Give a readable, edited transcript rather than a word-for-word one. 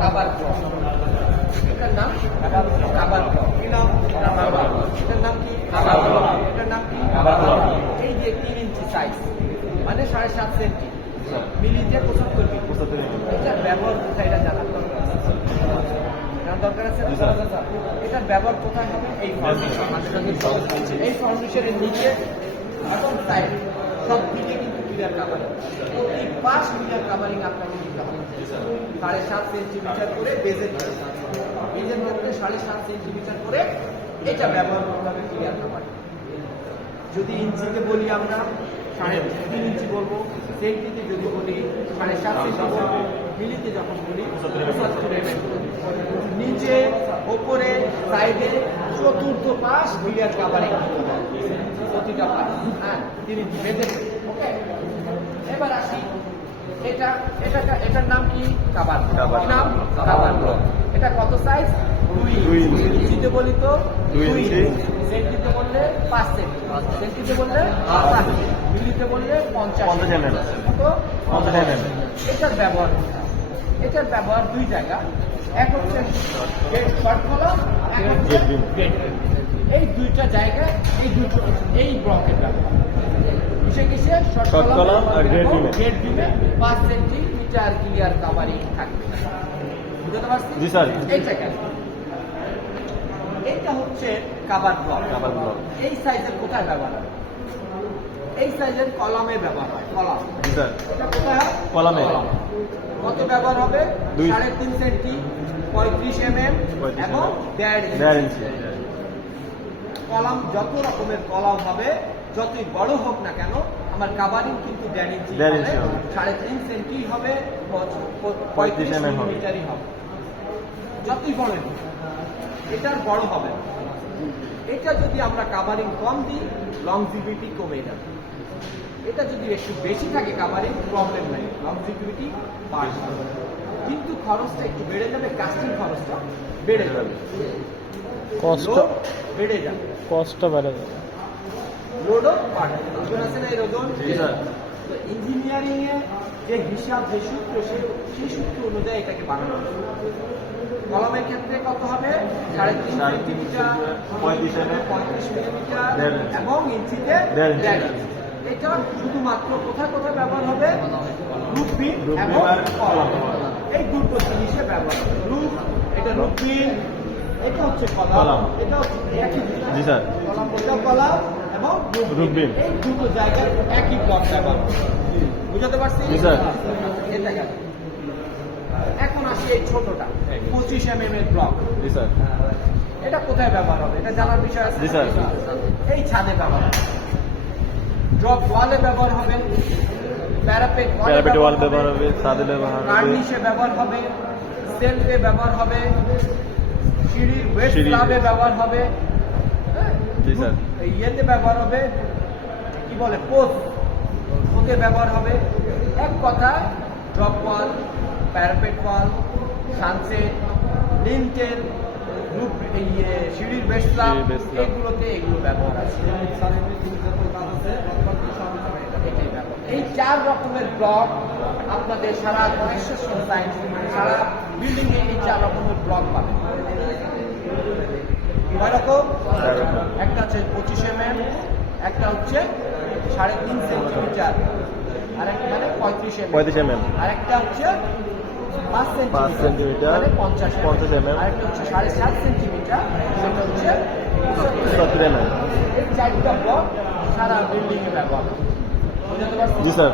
কাবার ব্লক। এটার নাম কাবার ব্লক। কি নাম? এটার নাম কি? এটার নাম কি? এই যে 3 ইঞ্চি সাইজ, মানে 7.5 সেন্টি, মিলিতে 75 মিলি। এটার ব্যবহার কোথায় এটা জানার দরকার আছে। এটার ব্যবহার কোথায় হবে? এই ফাউন্ডেশন, এই ফাউন্ডেশনের নিচে এবং সাইড সব দিকে কিন্তু ক্লিয়ার কাভারিং, প্রতি 5 মিটার কাভারিং আপনাকে দিতে হবে। 7.5 সেন্টিমিটার করে বেজের মধ্যে 7.5 সেন্টিমিটার করে এটা ব্যবহার করতে হবে ক্লিয়ার কাভারিং। যদি ইঞ্চিতে বলি আমরা 3.5 ইঞ্চি বলবো, সেন্টিতে যদি বলি 7.5 সেন্টি বলবো, মিলিতে যখন বলি 75 নিচে ওপরে সাইডে চতুর্থ পাশ ক্লিয়ার কাভারিং প্রতিটা পাশ। হ্যাঁ, 3 ইঞ্চি বেঁধে। ওকে, এবার আসি এটার নাম কি? কাবার। নাম কাবার ব্লক। এটা কত সাইজ? 2 ইঞ্চিতে বলি তো 2 ইঞ্চি, সেন্টিতে বললে 5 সেন্টি, সেন্টিতে বললে 5, মিলিতে বললে 50 mm। কত? 50 mm। এটার ব্যবহার 2 জায়গা, এক হচ্ছে শর্ট কলাম, এক হচ্ছে গেট। এই 2টা জায়গায় এই ব্লকের ব্যবহার কিসে শর্ট কলাম আর গেট বিমে 5 সেন্টিমিটার ক্লিয়ার কাভারিং থাকবে। বুঝতে পারছি? জি স্যার। এইটা হচ্ছে কাভার ব্লক। এই সাইজের কোথায় ব্যবহার হয়? এই সাইজের কলামে ব্যবহার হয়। কলাম। জি স্যার। এটা কোথায় হয়? কলামে। কত ব্যবহার হবে? 3.5 সেন্টি, 35 mm এবং 1.5 ইঞ্চি। কলাম যত রকমের কলাম হবে, যতই বড় হোক না কেন, আমার কাভারিং কিন্তু 1.5 ইঞ্চি, 3.5 সেন্টি হবে, 35 মিলিমিটারই হবে। যতই বড় হোক, এটার বড় হবে। এটা যদি আমরা কাভারিং কম দিই, লংজিভিটি কমে যাবে। এটা যদি একটু বেশি থাকে কাভারিং, প্রবলেম নাই, লংজিভিটি বাড়বে, কিন্তু খরচটা একটু বেড়ে যাবে, কাস্টিং খরচটা বেড়ে যাবে, কষ্ট বেড়ে যাবে, লোডও বাড়বে। ওজন আছে না? এই ওজন ইঞ্জিনিয়ারিং এ যে হিসাব, যে সূত্র, সেই সূত্র অনুযায়ী এটাকে বানানো হবে। কলমের ক্ষেত্রে কত হবে? 3.5 সেন্টিমিটার, 35 মিলিমিটার এবং ইঞ্চিতে 1.5 ইঞ্চি। এটা শুধুমাত্র কোথায় কোথায় ব্যবহার হবে? রুফ বিম এবং কলাম, এই দুটো জিনিসে ব্যবহার হবে। এটা রুফ বিম, এটা হচ্ছে কলাম, এটা হচ্ছে একই জিনিস। জি স্যার। কলাম বলতে কলাম এবং রুফ বিম, এই দুটো জায়গায় একই ব্লক ব্যবহার হবে। বুঝতে পারছি? জি স্যার। এটা গেল। এখন আসি এই ছোটটা 25 mm এর ব্লক। জি স্যার। এটা কোথায় ব্যবহার হবে? এটা জানার বিষয় আছে। জি স্যার। এই ছাদে ব্যবহার হবে, ড্রপ ওয়ালে ব্যবহার হবে, প্যারাপেট ওয়াল ব্যবহার হবে, ছাদে ব্যবহার হবে, কার্নিশে ব্যবহার হবে, সেলফে ব্যবহার হবে, সিঁড়ির ওয়েস্ট স্ল্যাবে ব্যবহার হবে। জি স্যার। ইয়েতে ব্যবহার হবে, কি বলে, পোস্টে ব্যবহার হবে। এক কথা, ড্রপ ওয়াল, প্যারাপেট ওয়াল, সানসেট, লিন্টেল, সিঁড়ির বেস স্ল্যাব, এগুলোতে এগুলো ব্যবহার আছে। এই 4 রকমের ব্লক আপনাদের সারা কনস্ট্রাকশন সাইট, সারা বিল্ডিং এ এই 4 রকমের ব্লক পাবেন। কয় রকম? একটা হচ্ছে 25 mm, একটা হচ্ছে 3.5 সেন্টিমিটার, আরেকটা মানে 35 mm, আরেকটা হচ্ছে 5 সেন্টিমিটার মানে 50 mm, আরেকটা হচ্ছে 7.5 সেন্টিমিটার, সেটা হচ্ছে 70 mm। এই 4টা ব্লক সারা বিল্ডিং এ ব্যবহার। জি স্যার।